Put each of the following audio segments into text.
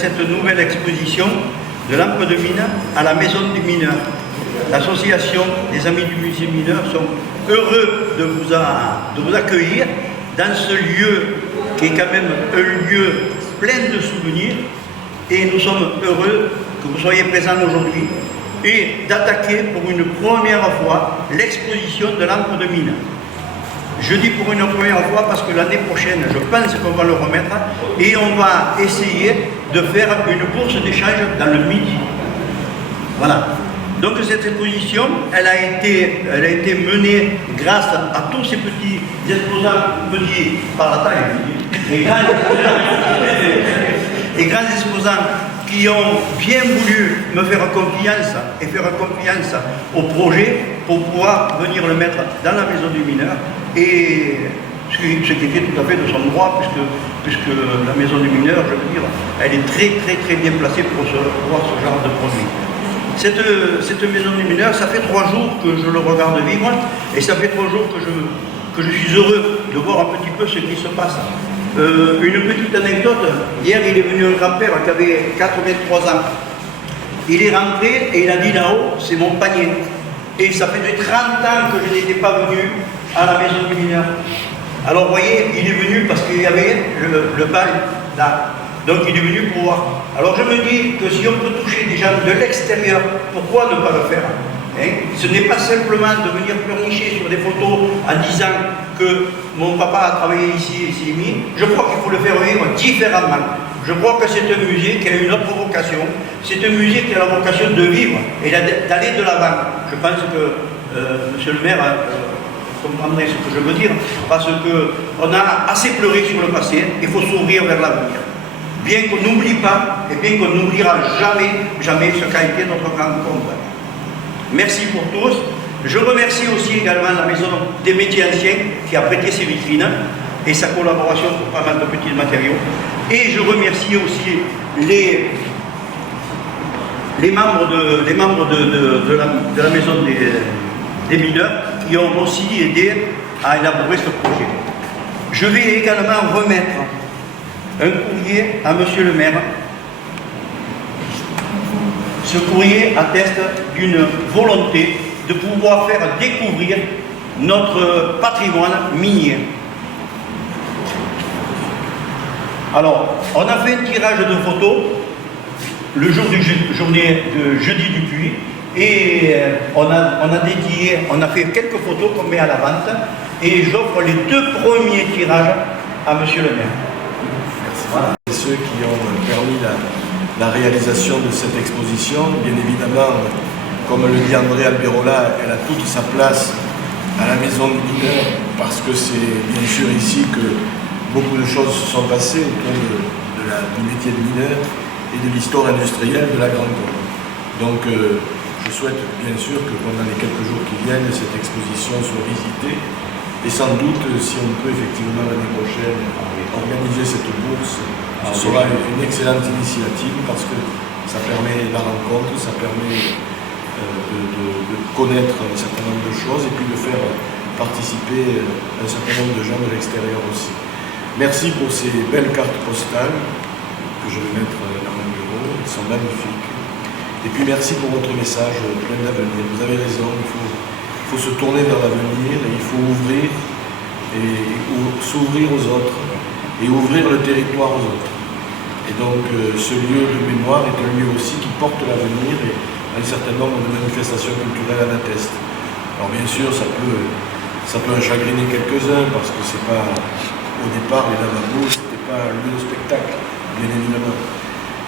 cette nouvelle exposition de lampes de mine à la Maison des mineurs. L'association des Amis du Musée mineur sont heureux de vous accueillir dans ce lieu qui est quand même un lieu plein de souvenirs, et nous sommes heureux que vous soyez présents aujourd'hui et d'attaquer pour une première fois l'exposition de lampes de mine. Je dis pour une première fois parce que l'année prochaine, je pense qu'on va le remettre et on va essayer de faire une bourse d'échange dans le Midi. Voilà. Donc cette exposition, elle a été menée grâce à tous ces petits exposants, petits par la taille, et grands exposants qui ont bien voulu me faire confiance et faire confiance au projet pour pouvoir venir le mettre dans la Maison du mineur, et ce qui était tout à fait de son droit, puisque la Maison du mineur, je veux dire, elle est très bien placée pour voir ce genre de produit. Cette Maison du mineur, ça fait 3 jours que je le regarde vivre, et ça fait 3 jours que je suis heureux de voir un petit peu ce qui se passe. Une petite anecdote, hier il est venu un grand-père qui avait 83 ans. Il est rentré et il a dit là-haut, c'est mon panier. Et ça fait 30 ans que je n'étais pas venu à la Maison du mineur. Alors vous voyez, il est venu parce qu'il y avait le bal là. Donc il est venu pour voir. Alors je me dis que si on peut toucher des gens de l'extérieur, pourquoi ne pas le faire, hein? Ce n'est pas simplement de venir pleurnicher sur des photos en disant que mon papa a travaillé ici et s'y est mis. Je crois qu'il faut le faire vivre différemment. Je crois que c'est un musée qui a une autre vocation. C'est un musée qui a la vocation de vivre et d'aller de l'avant. Je pense que monsieur le maire comprendrait ce que je veux dire, parce qu'on a assez pleuré sur le passé, il faut s'ouvrir vers l'avenir. Bien qu'on n'oublie pas, et bien qu'on n'oubliera jamais ce qu'a été notre rencontre. Merci pour tous. Je remercie aussi également la Maison des métiers anciens qui a prêté ses vitrines et sa collaboration pour pas mal de petits matériaux. Et je remercie aussi les membres de la Maison des mineurs qui ont aussi aidé à élaborer ce projet. Je vais également remettre un courrier à monsieur le maire. Ce courrier atteste d'une volonté de pouvoir faire découvrir notre patrimoine minier. Alors, on a fait un tirage de photos le jour journée de jeudi du puits, et on a fait quelques photos qu'on met à la vente, et j'offre les 2 premiers tirages à monsieur le maire. Voilà. Ceux qui ont permis la réalisation de cette exposition, bien évidemment, comme le dit André Alberola, elle a toute sa place à la Maison du mineur, parce que c'est bien sûr ici que beaucoup de choses se sont passées autour du métier de mineur et de l'histoire industrielle de la Grande Côte. Donc je souhaite bien sûr que pendant les quelques jours qui viennent, cette exposition soit visitée, et sans doute, si on peut effectivement l'année prochaine organiser cette bourse, ce sera une excellente initiative, parce que ça permet la rencontre, ça permet de connaître un certain nombre de choses, et puis de faire participer un certain nombre de gens de l'extérieur aussi. Merci pour ces belles cartes postales que je vais mettre dans mon bureau, elles sont magnifiques. Et puis merci pour votre message plein d'avenir. Vous avez raison, il faut se tourner vers l'avenir, et il faut ouvrir et s'ouvrir aux autres et ouvrir le territoire aux autres. Et donc ce lieu de mémoire est un lieu aussi qui porte l'avenir, et un certain nombre de manifestations culturelles en attestent. Alors bien sûr, ça peut en chagriner quelques-uns, parce que c'est pas, au départ, les lavabos, c'était pas un lieu de spectacle, bien évidemment.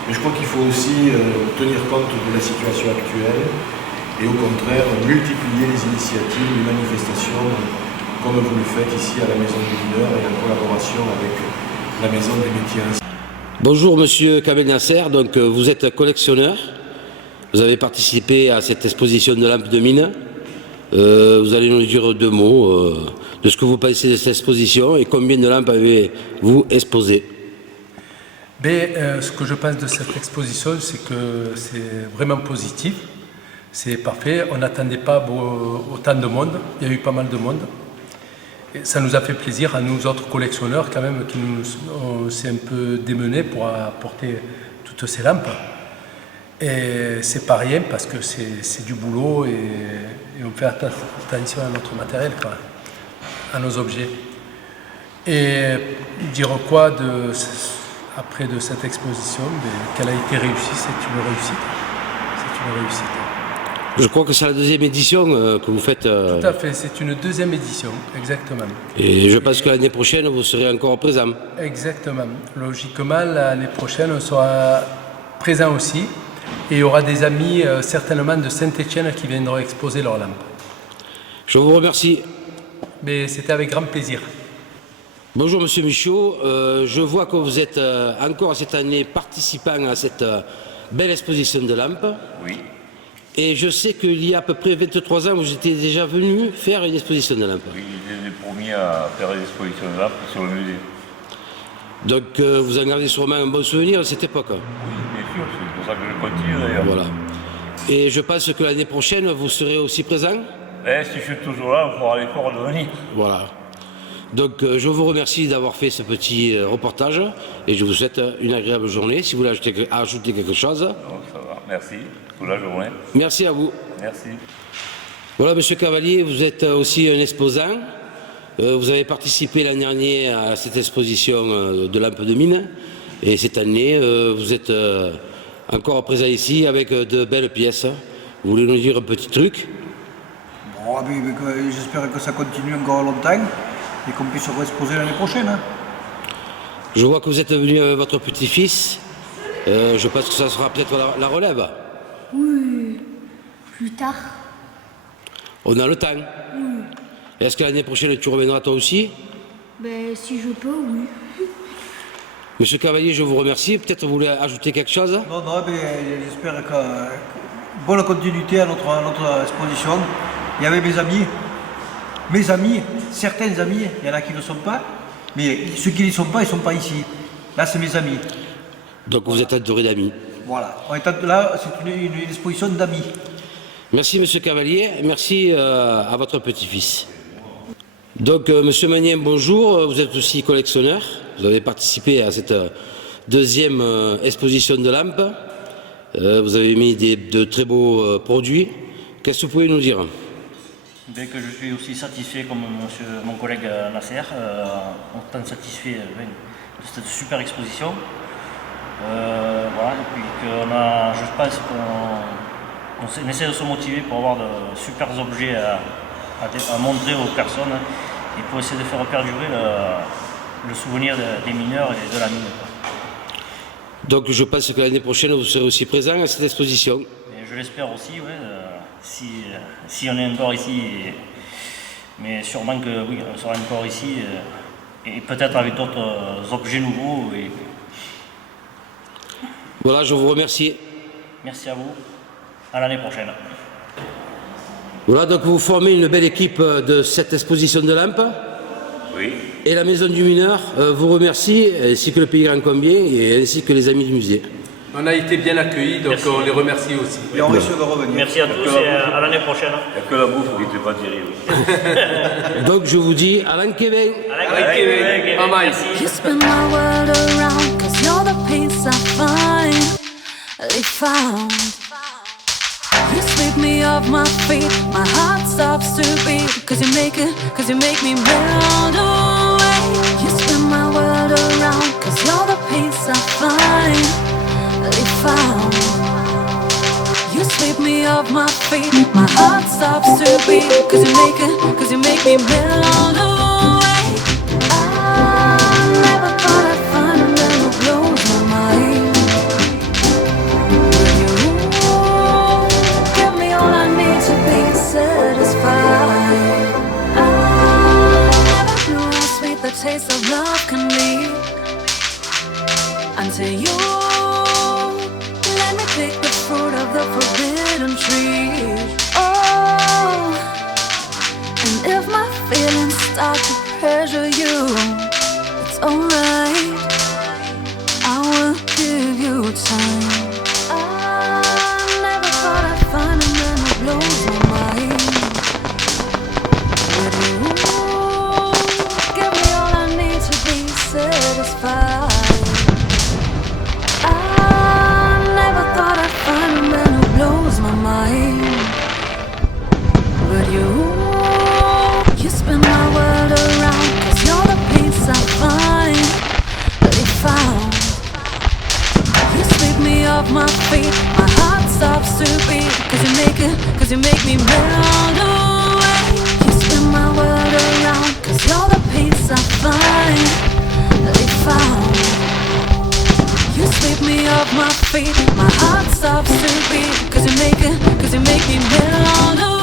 Mais je crois qu'il faut aussi tenir compte de la situation actuelle, et au contraire multiplier les initiatives, les manifestations, comme vous le faites ici à la Maison du mineur, et en collaboration avec la Maison des métiers anciens. Bonjour Monsieur Kamel Nasser, donc vous êtes collectionneur, vous avez participé à cette exposition de lampes de mine. Vous allez nous dire 2 mots de ce que vous pensez de cette exposition, et combien de lampes avez-vous exposées? Ce que je pense de cette exposition, c'est que c'est vraiment positif, c'est parfait. On n'attendait pas autant de monde, il y a eu pas mal de monde. Et ça nous a fait plaisir à nous autres collectionneurs quand même, qui nous s'est un peu démenés pour apporter tout toutes ces lampes. Et c'est pas rien parce que c'est du boulot et on fait attention à notre matériel, quoi, à nos objets. Et dire quoi après de cette exposition, qu'elle a été réussie, c'est une réussite. C'est une réussite. Je crois que c'est la deuxième édition que vous faites. Tout à fait, c'est une deuxième édition, exactement. Et je pense que l'année prochaine, vous serez encore présent. Exactement. Logiquement, l'année prochaine, on sera présent aussi. Et il y aura des amis certainement de Saint-Étienne qui viendront exposer leurs lampes. Je vous remercie. Mais c'était avec grand plaisir. Bonjour Monsieur Michaud, je vois que vous êtes encore cette année participant à cette belle exposition de lampes. Oui. Et je sais qu'il y a à peu près 23 ans, vous étiez déjà venu faire une exposition de lampes. Oui, j'étais le premier à faire des expositions de lampes sur le musée. Donc vous en gardez sûrement un bon souvenir de cette époque. Oui, bien sûr, c'est pour ça que je continue d'ailleurs. Voilà. Et je pense que l'année prochaine, vous serez aussi présent. Si je suis toujours là, on fera l'effort de venir. Voilà. Donc je vous remercie d'avoir fait ce petit reportage et je vous souhaite une agréable journée. Si vous voulez ajouter quelque chose. Donc, ça va, merci pour la journée. Merci à vous. Merci. Voilà, Monsieur Cavalier, vous êtes aussi un exposant. Vous avez participé l'an dernier à cette exposition de lampes de mine. Et cette année, vous êtes encore présent ici avec de belles pièces. Vous voulez nous dire un petit truc? Bon, j'espère que ça continue encore longtemps et qu'on puisse se exposer l'année prochaine. Hein. Je vois que vous êtes venu avec votre petit-fils. Je pense que ça sera peut-être la relève. Oui, plus tard. On a le temps. Oui. Est-ce que l'année prochaine tu reviendras toi aussi? Ben, si je peux, oui. Monsieur Cavalier, je vous remercie. Peut-être vous voulez ajouter quelque chose? Non, mais j'espère que bonne continuité à notre exposition. Il y avait mes amis, certains amis, il y en a qui ne le sont pas, mais ceux qui ne le sont pas, ils ne sont pas ici. Là, c'est mes amis. Donc vous êtes entouré d'amis. Voilà, là, c'est une exposition d'amis. Merci Monsieur Cavalier, merci à votre petit-fils. Donc Monsieur Magnin, bonjour, vous êtes aussi collectionneur, vous avez participé à cette deuxième exposition de lampes, vous avez mis de très beaux produits, qu'est-ce que vous pouvez nous dire? Bien que je suis aussi satisfait comme mon collègue Nasser, autant satisfait de cette super exposition. Voilà, et puis je pense qu'on essaie de se motiver pour avoir de super objets à montrer aux personnes et pour essayer de faire perdurer le souvenir des mineurs et de la mine. Donc je pense que l'année prochaine vous serez aussi présent à cette exposition. Et je l'espère aussi, ouais, si on est encore ici, mais sûrement que oui, on sera encore ici et peut-être avec d'autres objets nouveaux. Voilà, je vous remercie. Merci à vous, à l'année prochaine. Voilà, donc vous formez une belle équipe de cette exposition de lampes. Oui. Et la Maison du Mineur vous remercie, ainsi que le Pays Grand Combien et ainsi que les amis du musée. On a été bien accueillis, donc Merci. On les remercie aussi. Et on risque de revenir. Merci à tous et à l'année prochaine. Il n'y a que la bouffe qui n'était pas terrible. Donc je vous dis à l'an Kevin. You spin my world around, cause you're the peace I finally found. You sweep me off my feet, my heart stops to beat, cause you make me melt away. You spin my world around, cause you're the peace I finally found. You sweep me off my feet, my heart stops to beat, cause you make me melt away. I never thought I'd find a man who blows my mind. Give me all I need to be satisfied. I never knew how sweet the taste of love can be until you let me pick the fruit of the forbidden tree. Oh, and if my feelings start to cause you make me melt away. You spin my world around, cause you're the peace I finally found. You sweep me off my feet, my heart stops to beat, cause you make me melt away.